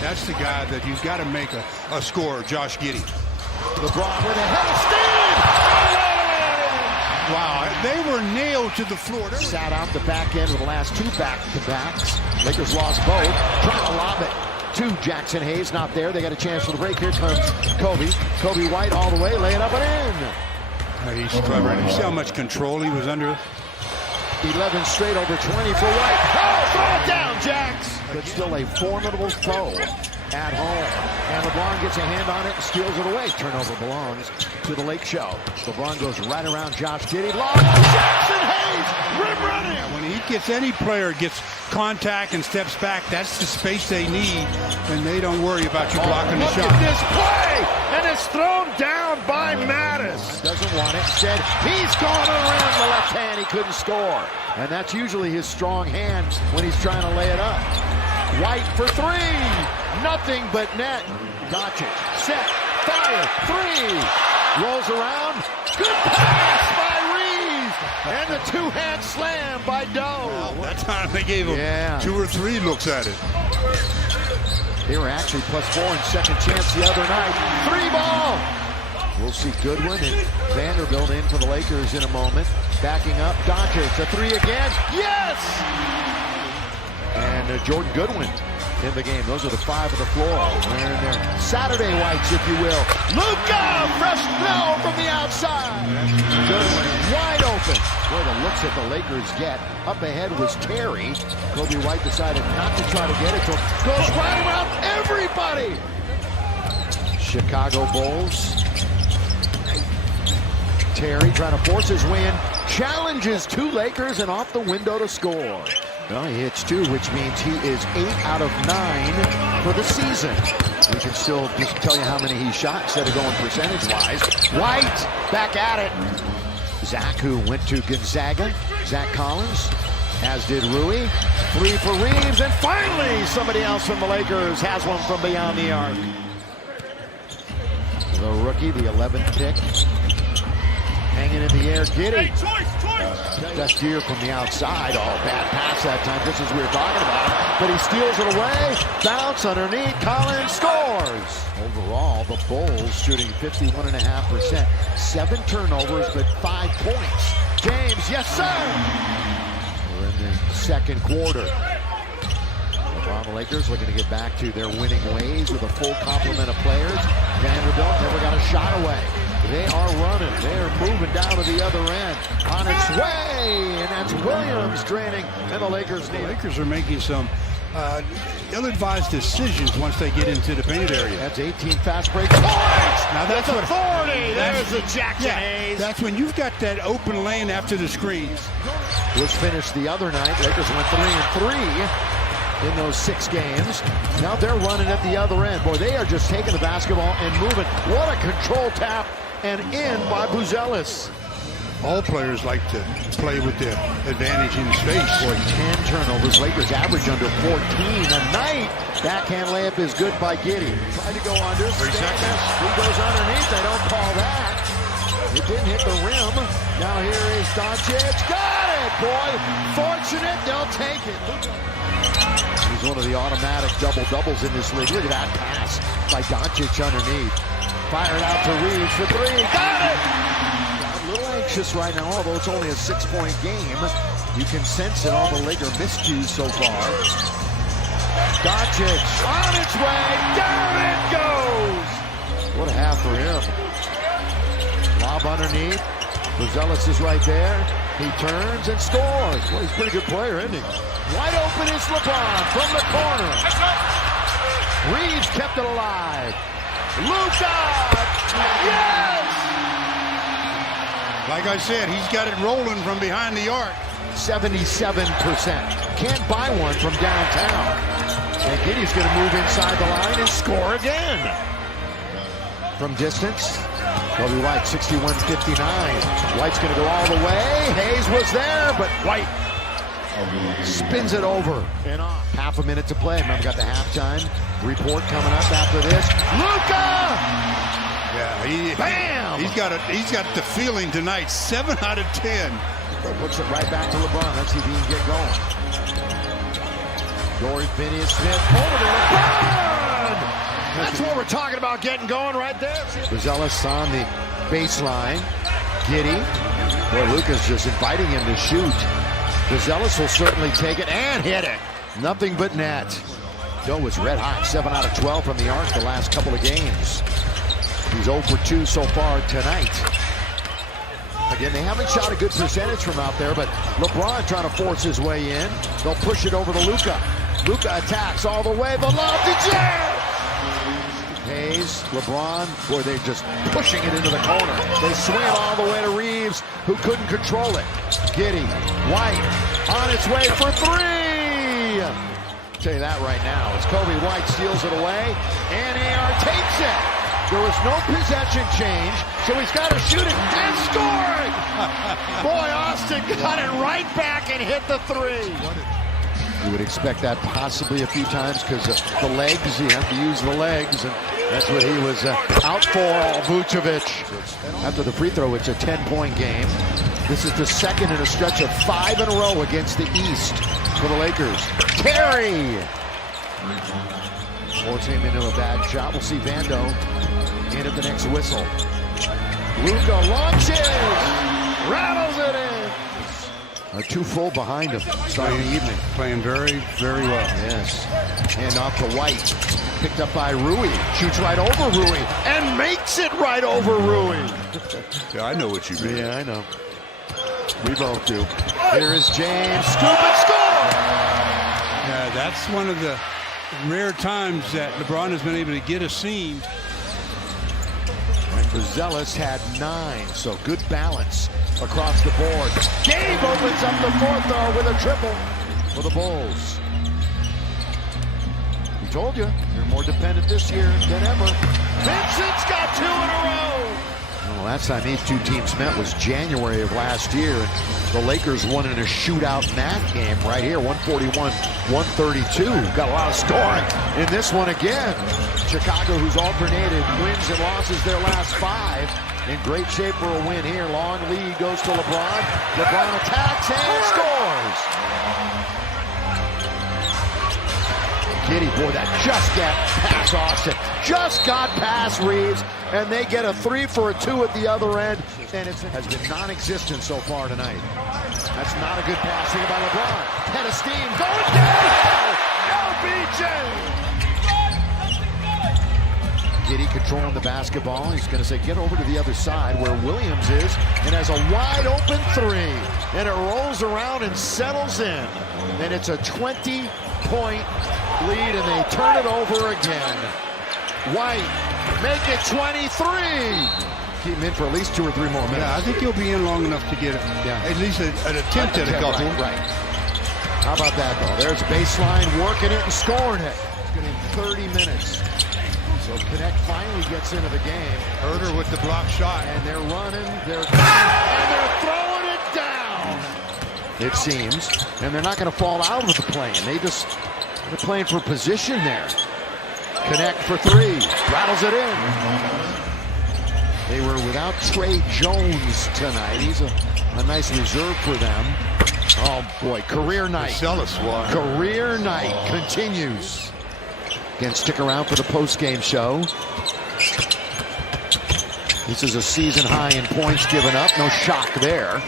That's the guy that you've got to make a score, Josh Giddey. LeBron with a head of steam. Wow, they were nailed to the floor. Sat out the back end of the last two back-to-backs. Lakers lost both. Trying to lob it to Jackson Hayes. Not there. They got a chance for the break. Here comes Kobe. Kobe White all the way. Lay it up and in. He's clever. And you see how much control he was under. 11 straight over 20 for White. Oh, throw it down, Jax. But still a formidable foe at home. And LeBron gets a hand on it and steals it away. Turnover belongs to the Lake Show. LeBron goes right around Josh Giddey. Lob to Jackson Hayes. Rim running. Yeah, when he gets, any player gets contact and steps back, that's the space they need. And they don't worry about you blocking the shot. Look at this play. And it's thrown down by Mattis. Doesn't want it. Instead, he's going around the left hand. He couldn't score. And that's usually his strong hand when he's trying to lay it up. White for three. Nothing but net. Doncic. Set. Fire. Three. Rolls around. Good pass by Reeves. And the two-hand slam by Doe. Well, that time they gave him 2 or 3 looks at it. They were actually +4 in second chance the other night. 3-ball. We'll see Goodwin and Vanderbilt in for the Lakers in a moment. Backing up, Doncic, a 3 again. Yes! And Jordan Goodwin in the game. Those are the 5 of the floor. Wearing their Saturday whites, if you will. Luka, fresh snow from the outside. Goodwin wide open. Boy, the looks that the Lakers get. Up ahead was Terry. Kobe White decided not to try to get it to him. Goes right around everybody. Chicago Bulls. Terry trying to force his way in. Challenges 2 Lakers and off the window to score. Well, he hits 2, which means he is 8 out of 9 for the season. We can still just tell you how many he shot instead of going percentage-wise. White back at it. Zach, who went to Gonzaga. Zach Collins, as did Rui. 3 for Reeves, and finally somebody else from the Lakers has one from beyond the arc. The rookie, the 11th pick. Hanging in the air, Giddey. Best year from the outside. Oh, bad pass that time, just as we were talking about. But he steals it away. Bounce underneath. Collins scores. Overall, the Bulls shooting 51.5%. 7 turnovers, but 5 points. James, yes, sir. We're in the second quarter. LeBron, the Lakers looking to get back to their winning ways with a full complement of players. Vanderbilt never got a shot away. They are running. They're moving down to the other end. On its way. And that's Williams draining. And the Lakers need. The Lakers are making some ill-advised decisions once they get into the painted area. That's 18 fast break points. Now that's authority. There's the Jackson Hayes. That's when you've got that open lane after the screens. Was finished the other night. Lakers went 3-3 in those 6 games. Now they're running at the other end. Boy, they are just taking the basketball and moving. What a control tap. And in by Buzelis. All players like to play with the advantage in space. Boy, 10 turnovers. Lakers average under 14 a night. Backhand layup is good by Giddey. Tried to go under. 3 seconds. He goes underneath. They don't call that. It didn't hit the rim. Now here is Doncic. Got it, boy. Fortunate. They'll take it. He's one of the automatic double-doubles in this league. Look at that pass by Doncic underneath. Fired out to Reeves for 3. Got it! A little anxious right now, although it's only a 6-point game. You can sense in all the Laker miscues so far. Doncic on its way. Down it goes! What a half for him. Lob underneath. Buzelis is right there. He turns and scores. Well, he's a pretty good player, isn't he? Wide open is LeBron from the corner. Reeves kept it alive. Luka! Yes! Like I said, he's got it rolling from behind the arc. 77%. Can't buy one from downtown. And Giddey's going to move inside the line and score again. From distance, Kobe White, 61-59. White's going to go all the way. Hayes was there, but White spins it over and off. Half a minute to play. Remember, got the halftime report coming up after this. Luka! Yeah, bam! He's got the feeling tonight. 7 out of 10. Puts it right back to LeBron. Let's see if he can get going. Dorian Finney-Smith over to LeBron. That's what we're talking about, getting going right there. Buzelis on the baseline. Giddey. Boy, Luka's just inviting him to shoot. Buzelis will certainly take it and hit it. Nothing but net. Doe was red hot, 7 out of 12 from the arc the last couple of games. He's 0 for 2 so far tonight. Again, they haven't shot a good percentage from out there, but LeBron trying to force his way in. They'll push it over to Luka. Luka attacks all the way. The lob to Jam! Hayes, LeBron, boy, they're just pushing it into the corner. They swing it all the way to Reeves, who couldn't control it. Giddey, White, on its way for 3! I'll tell you that right now, as Kobe White steals it away, and AR takes it. There was no possession change, so he's got to shoot it and score it! Boy, Austin got it right back and hit the 3. You would expect that possibly a few times because the legs, you have to use the legs, and that's what he was out for, Vucevic. After the free throw, it's a 10-point game. This is the second in a stretch of 5 in a row against the East for the Lakers. Terry! Forcing him into a bad shot. We'll see Vando in at the next whistle. Luka launches! Rattles it in! Are 2 full behind him starting the evening. Playing very, very well. Yes. And off to White. Picked up by Rui. Shoots right over Rui. And makes it right over Rui. Yeah, I know what you mean. Yeah, I know. We both do. Here is James. Scoop and score! Yeah, that's one of the rare times that LeBron has been able to get a seam. And Buzelis had 9, so good balance across the board. Gabe opens up the 4th though with a triple for the Bulls. We told you, you're more dependent this year than ever. Vincent's got 2 in a row. Well, last time these two teams met was January of last year. And the Lakers won in a shootout in that game right here, 141-132. Got a lot of scoring in this one again. Chicago, who's alternated wins and losses their last 5, in great shape for a win here. Long lead goes to LeBron. LeBron attacks and scores. Giddey, boy, that just got past Austin. Just got past Reeves, and they get a 3 for a 2 at the other end, and it has been non-existent so far tonight. That's not a good passing by LeBron. Head of steam, going down! LBJ! Giddey controlling the basketball. He's going to say, get over to the other side where Williams is, and has a wide open 3. And it rolls around and settles in. And it's a 20-point lead, and they turn it over again. White, make it 23. Keep him in for at least 2 or 3 more minutes. Yeah, I think he'll be in long enough to get at least an attempt at a couple. Right. How about that, though? There's baseline, working it and scoring it. It's going to be 30 minutes. So Connect finally gets into the game. Herter with the block shot. And they're running, and they're throwing it down. It seems. And they're not going to fall out of the plane. They're playing for position there. Connect for 3. Rattles it in. They were without Trey Jones tonight. He's a nice reserve for them. Oh, boy. Career night. Career night continues. Again, stick around for the post-game show. This is a season high in points given up. No shock there.